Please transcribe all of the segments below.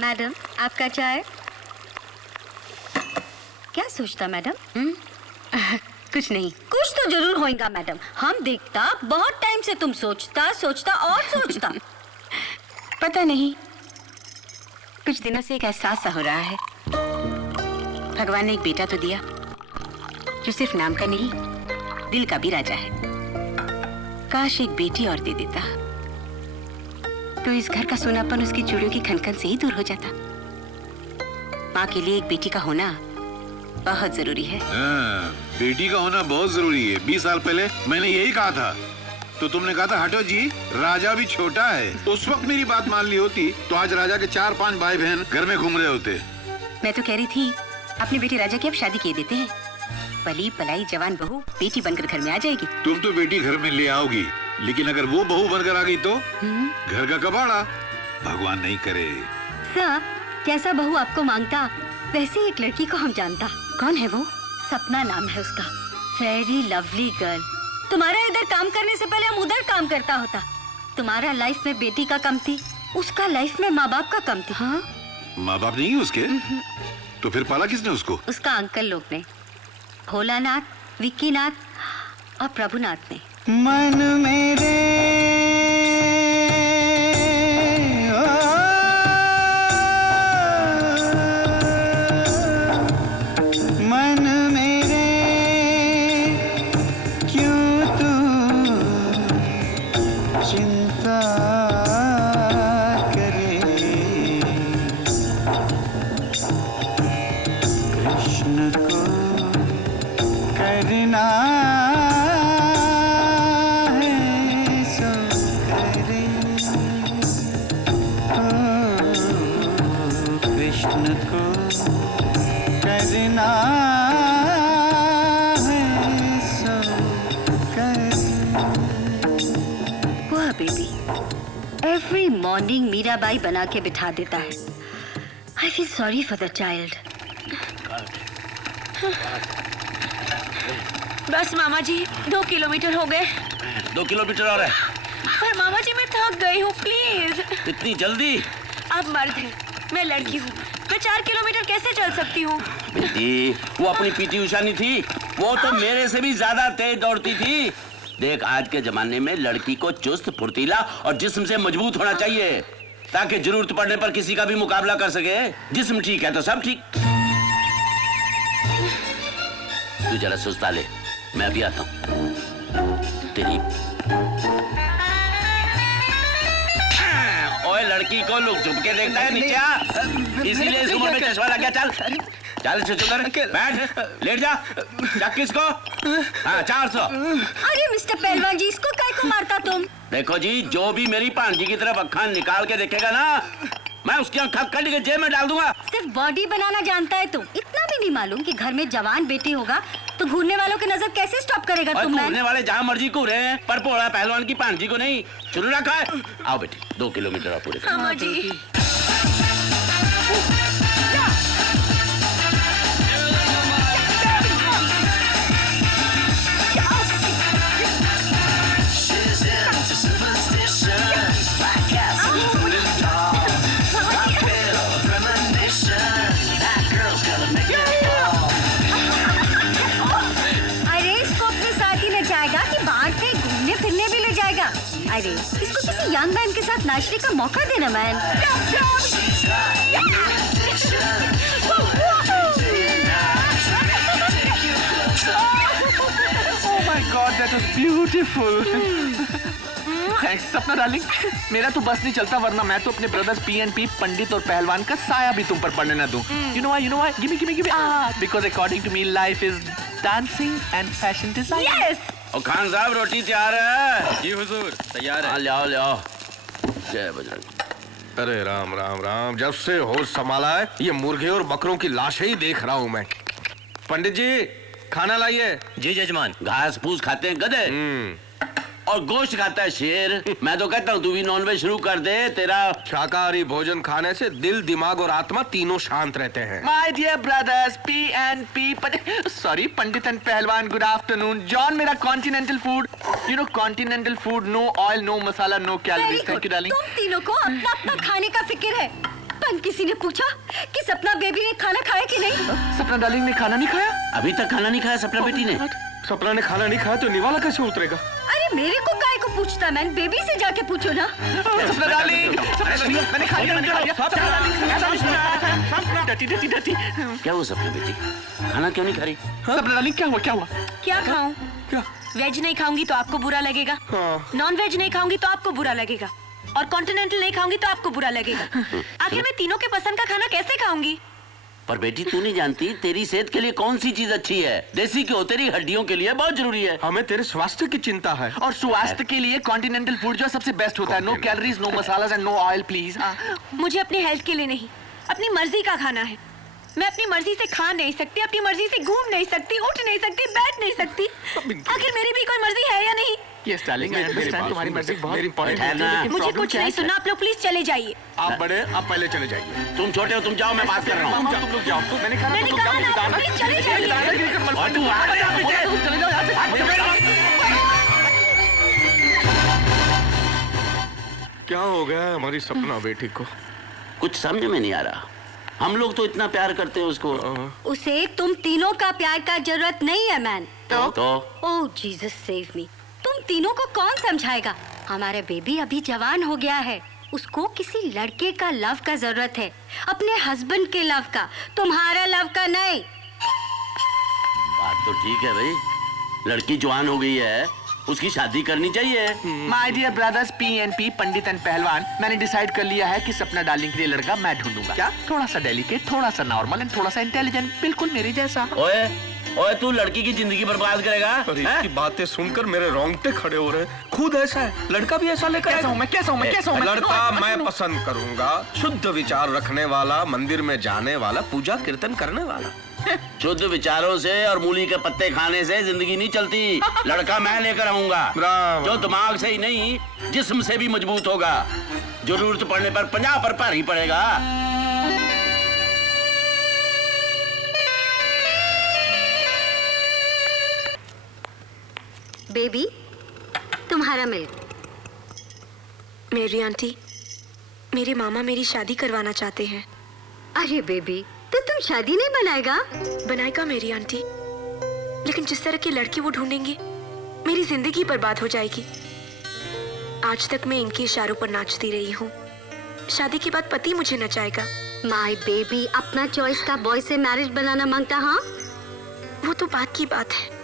Madam, आपका चाय। क्या सोचता मैडम? कुछ नहीं। कुछ तो जरूर होएगा मैडम। हम देखता बहुत टाइम से तुम सोचता और सोचता। पता नहीं, कुछ दिनों से एक एहसास सा हो रहा है। भगवान ने एक बेटा तो दिया जो सिर्फ नाम का नहीं, दिल का भी राजा है। काश एक बेटी और दे देता तो इस घर का सोनापन उसकी चूड़ियों की खनखन से ही दूर हो जाता। माँ के लिए एक बेटी का होना बहुत जरूरी है। बेटी का होना बहुत जरूरी है। 20 साल पहले मैंने यही कहा था, तो तुमने कहा था हटो जी, राजा भी छोटा है। उस वक्त मेरी बात मान ली होती तो आज राजा के 4-5 भाई बहन घर में घूम रहे होते। मैं तो कह रही थी अपने बेटी राजा की अब शादी किए देते हैं। पली पलाई जवान बहू बेटी बनकर घर में आ जाएगी। तुम तो बेटी घर में ले आओगी, लेकिन अगर वो बहू बनकर आ गई तो घर का कबाड़ा। भगवान नहीं करे। सर, जैसा बहू आपको मांगता वैसे एक लड़की को हम जानता। कौन है वो? सपना नाम है उसका। Very lovely girl. तुम्हारा इधर काम करने से पहले हम उधर काम करता होता। तुम्हारा लाइफ में बेटी का कम थी, उसका लाइफ में माँ बाप का कम थी। हाँ? माँ बाप नहीं है उसके? तो फिर पाला किसने उसको? उसका अंकल लोग ने, भोलानाथ, विक्कीनाथ और प्रभुनाथ ने। मन मेरे मन मेरे क्यों तू चिंता करे। कृष्ण को करना है सो करे। कृष्ण को करना है सो करे। वह बेबी एवरी मॉर्निंग मीराबाई बना के बिठा देता है। I feel sorry for the child. बस मामा जी, 2 किलोमीटर हो गए। 2 किलोमीटर और है। पर मामा जी मैं थक गई हूँ, प्लीज। इतनी जल्दी? आप मर्द हैं, मैं लड़की हूँ। मैं 4 किलोमीटर कैसे चल सकती हूँ? बेटी, वो अपनी पीटी उषा नहीं थी, वो तो मेरे से भी ज्यादा तेज दौड़ती थी। देख, आज के जमाने में लड़की को चुस्त, फुर्तीला और जिस्म से मजबूत होना चाहिए, ताकि जरूरत पड़ने पर किसी का भी मुकाबला कर सके। जिस्म ठीक है तो सब ठीक। तू जरा सुस्ता ले, मैं अभी आता हूँ। तेरी ओए, लड़की को लोग झुक के देखता है, नीचे आ। इसीलिए इस उम्र में चश्मा लग गया। चल चल चुकर बैठ, लेट जा। चक किसको? हाँ, 400। अरे मिस्टर पहलवान जी, इसको काय को मारता तुम? देखो जी, जो भी मेरी भांजी की तरफ अक्खा निकाल के देखेगा ना, मैं उसकी आँख कट के जेब में डाल दूंगा। सिर्फ बॉडी बनाना जानता है तुम, इतना भी नहीं मालूम कि घर में जवान बेटी होगा तो घूरने वालों की नजर कैसे स्टॉप करेगा तुम? घूरने वाले जहाँ मर्जी घूरे हैं, पर पोड़ा पहलवान की भांजी को नहीं। शुरू रखा है। आओ बेटी, 2 किलोमीटर आप पूरे। मामा जी, अरे इसको किसी यंग मैन के साथ नाचने का मौका देना man. Oh my God, that was beautiful. Thanks, सपना डार्लिंग। मेरा तो बस नहीं चलता, वरना मैं तो अपने ब्रदर्स PNP पंडित और पहलवान का साया भी तुम पर पड़ने न दूं। You know why? Give me. Because according to me, life is dancing and fashion design. Yes. और खान साहब, रोटी तैयार है? जी हुजूर, तैयार है। ले आओ। जय बजरंग। अरे राम राम राम, जब से होश संभाला है ये मुर्गे और बकरों की लाशें ही देख रहा हूँ मैं। पंडित जी, खाना लाइए। जी जजमान। घास फूस खाते हैं गधे और गोश्त खाता है शेर। मैं तो कहता हूँ तू भी नॉनवेज शुरू कर दे। तेरा शाकाहारी भोजन खाने से दिल, दिमाग और आत्मा तीनों शांत रहते हैं। My dear brothers, PNP, sorry, Pandit and पहलवान, good afternoon. John, मेरा continental food, you know continental food, no oil, no masala, no calories. Thank you, darling. तुम तीनों को अपना अपना खाने का फिक्र है, एंड किसी ने पूछा कि सपना बेबी ने खाना खाया कि नहीं? सपना डार्लिंग ने खाना नहीं खाया? अभी तक खाना नहीं खाया सपना बेटी ने। सपना ने खाना नहीं खाया तो निवाला कैसे उतरेगा? अरे मेरे को काय को पूछता, मैन बेबी से जाके पूछो ना। सपना डार्लिंग, मैंने खा लिया, डटी डटी डटी। क्या हुआ सपना बेटी, खाना क्यों नहीं खा रही? सपना डार्लिंग क्या हुआ, क्या हुआ? क्या खाऊं? क्या? वेज नहीं खाऊंगी तो आपको बुरा लगेगा, हाँ। नॉन वेज नहीं खाऊंगी तो आपको बुरा लगेगा, और कॉन्टिनेंटल नहीं खाऊंगी तो आपको बुरा लगेगा। आखिर मैं तीनों के पसंद का खाना कैसे खाऊंगी? पर बेटी तू नहीं जानती तेरी सेहत के लिए कौन सी चीज अच्छी है? देसी घी तेरी हड्डियों के लिए बहुत जरूरी है। हमें तेरे स्वास्थ्य की चिंता है। और स्वास्थ्य के लिए कॉन्टिनेंटल फूड जो सबसे बेस्ट होता है। No calories, no masalas and no oil please. मुझे अपनी हेल्थ के लिए नहीं, अपनी मर्जी का खाना है। मैं अपनी मर्जी से खा नहीं सकती, अपनी मर्जी से घूम नहीं सकती, उठ नहीं सकती, बैठ नहीं सकती। आखिर मेरी भी कोई मर्जी है या नहीं? यस डार्लिंग, आई अंडरस्टैंड, तुम्हारी मर्जी बहुत इंपॉर्टेंट है ना। मुझे कुछ नहीं सुनना, आप लोग प्लीज चले जाइए। आप बड़े, आप पहले चले जाइए। तुम छोटे हो, तुम जाओ, मैं बात कर रहा हूँ। तुम लोग जाओ। मैंने कहा मैंने कहा ना, प्लीज चले जाइए। और तू आ जा बेटे। चले जाओ यहाँ से। क्या हो गया हमारी सपना बेटी को? कुछ समझ में नहीं आ रहा। हम लोग तो इतना प्यार करते हैं उसको। उसे तुम तीनों का प्यार का जरूरत नहीं है मैन। तो ओह जीसस सेव मी। तुम तीनों को कौन समझाएगा? हमारा बेबी अभी जवान हो गया है, उसको किसी लड़के का लव का जरूरत है, अपने हस्बैंड के लव का, तुम्हारा लव का नहीं। बात तो ठीक है भाई, लड़की जवान हो गई है, उसकी शादी करनी चाहिए। My dear brothers PNP, Pandit and Pahalwan, मैंने डिसाइड कर लिया है कि सपना डार्लिंग के लिए लड़का मैं ढूंढूंगा। क्या? थोड़ा सा डेलिकेट, थोड़ा सा नॉर्मल एंड थोड़ा सा इंटेलिजेंट, बिल्कुल मेरे जैसा। ओए ओए, तू लड़की की जिंदगी बर्बाद करेगा? अरे हैं? इसकी बातें सुनकर मेरे रोंगटे खड़े हो रहे हैं। खुद ऐसा है, लड़का भी ऐसा लेकर कैसा हूँ मैं, कैसा हूँ मैं, कैसा हूँ मैं? लड़का मैं पसंद करूंगा, शुद्ध विचार रखने वाला, मंदिर में जाने वाला, पूजा कीर्तन करने वाला। शुद्ध विचारों से और मूली के पत्ते खाने से जिंदगी नहीं चलती। लड़का मैं लेकर आऊंगा, ब्रावो। जो दिमाग से ही नहीं जिस्म से भी मजबूत होगा। जरूरत पड़ने पर 50 पर भारी पड़ेगा। बेबी, तुम्हारा मिल्क। मेरी आंटी, मेरे मामा मेरी शादी करवाना चाहते हैं। अरे बेबी, तो तुम शादी नहीं बनाएगा? बनाएगा मेरी आंटी, लेकिन जिस तरह की लड़की वो ढूंढेंगे मेरी जिंदगी बर्बाद हो जाएगी। आज तक मैं इनके इशारों पर नाचती रही हूँ, शादी के बाद पति मुझे नचाएगा। माय बेबी, अपना चॉइस का बॉय से मैरिज बनाना मांगता? हाँ, वो तो बात की बात है।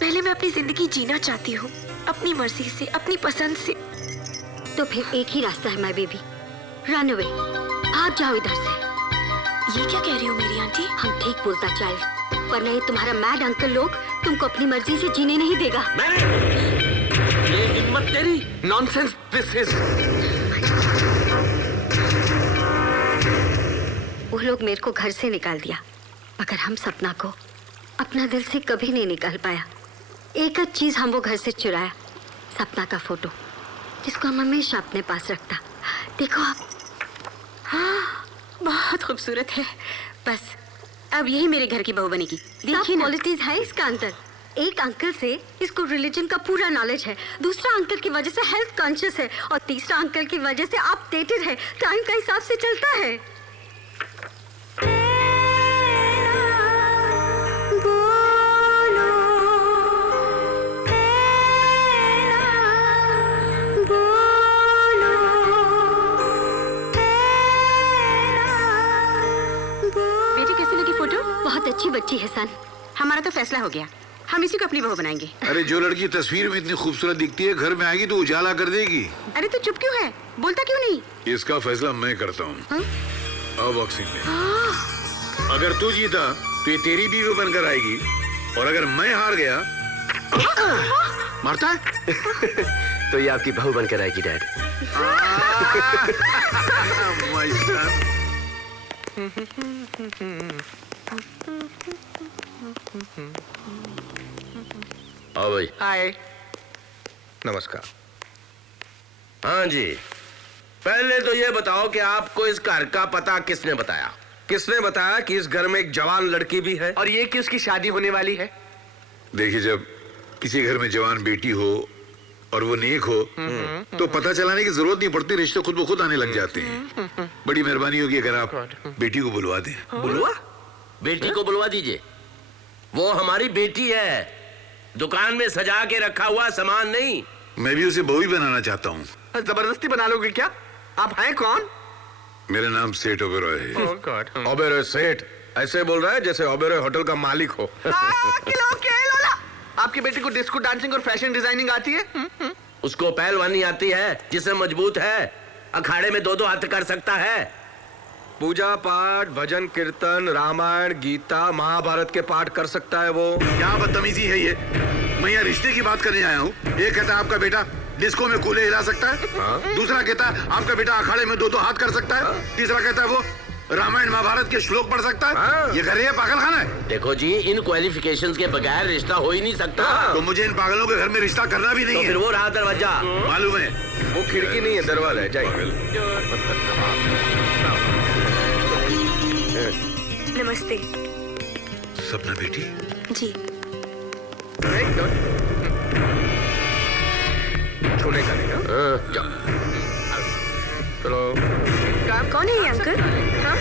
पहले मैं अपनी जिंदगी जीना चाहती हूँ, अपनी मर्जी से, अपनी पसंद से। तो फिर एक ही रास्ता है माय बेबी, रन अवे, भाग जाओ इधर से। ये क्या कह रही हो मेरी आंटी? हम ठीक बोलता चाइल्ड, वरना ये तुम्हारा मैड अंकल लोग तुमको अपनी मर्जी से जीने नहीं देगा। ये हिम्मत तेरी? Nonsense this is. वो लोग मेरे को घर से निकाल दिया, मगर हम सपना को अपना दिल से कभी नहीं निकाल पाया। एक चीज हम वो घर से चुराया, सपना का फोटो, जिसको हम हमेशा अपने पास रखता। देखो आप, हाँ, बहुत खूबसूरत है। बस अब यही मेरे घर की बहू बनेगी। देखिए ना, क्वालिटीज है इसका अंतर। एक अंकल से इसको रिलीजन का पूरा नॉलेज है, दूसरा अंकल की वजह से हेल्थ कॉन्शियस है, और तीसरा अंकल की वजह से अपडेटेड है, टाइम का हिसाब से चलता है। बेटी कैसी लगी फोटो? बहुत अच्छी बच्ची है सन। हमारा तो फैसला हो गया, हम इसी को अपनी बहू बनाएंगे। अरे जो लड़की तस्वीर में इतनी खूबसूरत दिखती है, घर में आएगी तो उजाला कर देगी। अरे तू चुप क्यों है, बोलता क्यों नहीं? इसका फैसला मैं करता हूँ। अब बॉक्सिंग में अगर तू जीता तो ये तेरी बीवी बनकर आएगी, और अगर मैं हार गया मारता है तो ये आपकी बहू बनकर आएगी डैड। My son. आओ भाई। हाय, नमस्कार। हाँ जी, पहले तो ये बताओ कि आपको इस घर का पता किसने बताया? किसने बताया कि इस घर में एक जवान लड़की भी है और ये कि उसकी शादी होने वाली है? देखिए, जब किसी घर में जवान बेटी हो और वो नेक हो तो पता चलाने की जरूरत नहीं पड़ती, रिश्ते खुद ब खुद आने लग जाते हैं। बड़ी मेहरबानी होगी अगर आप बेटी को बुलवा दें। बुलवा? बेटी को बुलवा दीजिए, वो हमारी बेटी है, दुकान में सजा के रखा हुआ सामान नहीं। मैं भी उसे बहू ही बनाना चाहता हूँ। जबरदस्ती बना लोगे क्या? आप हैं कौन? मेरा नाम सेठ ओबेरॉय है। Oh God. ओबेरॉय सेठ ऐसे बोल रहा है जैसे ओबेरॉय होटल का मालिक हो। आपकी बेटी को डिस्को डांसिंग और फैशन डिजाइनिंग आती है? उसको पहलवानी आती है, जिससे मजबूत है, अखाड़े में 2-2 हाथ कर सकता है। पूजा पाठ, भजन कीर्तन, रामायण, गीता, महाभारत के पाठ कर सकता है वो। क्या बदतमीजी है ये? मैं यहाँ रिश्ते की बात करने आया हूँ। एक कहता है आपका बेटा डिस्को में कूले हिला सकता है, दूसरा कहता है आपका बेटा अखाड़े में 2-2 हाथ कर सकता है, तीसरा कहता है वो रामायण महाभारत के श्लोक पढ़ सकता है। ये घर है पागल खाना है? देखो जी, इन क्वालिफिकेशंस के बगैर रिश्ता हो ही नहीं सकता। तो मुझे इन पागलों के घर में रिश्ता करना भी नहीं तो है। फिर वो रहा दरवाजा। मालूम है वो खिड़की नहीं है, दरवाजा है। जाइए। नमस्ते। सपना बेटी, जी। छूने का नहीं। हाँ? जाओ। चलो। कौन है ये अंकल? हाँ?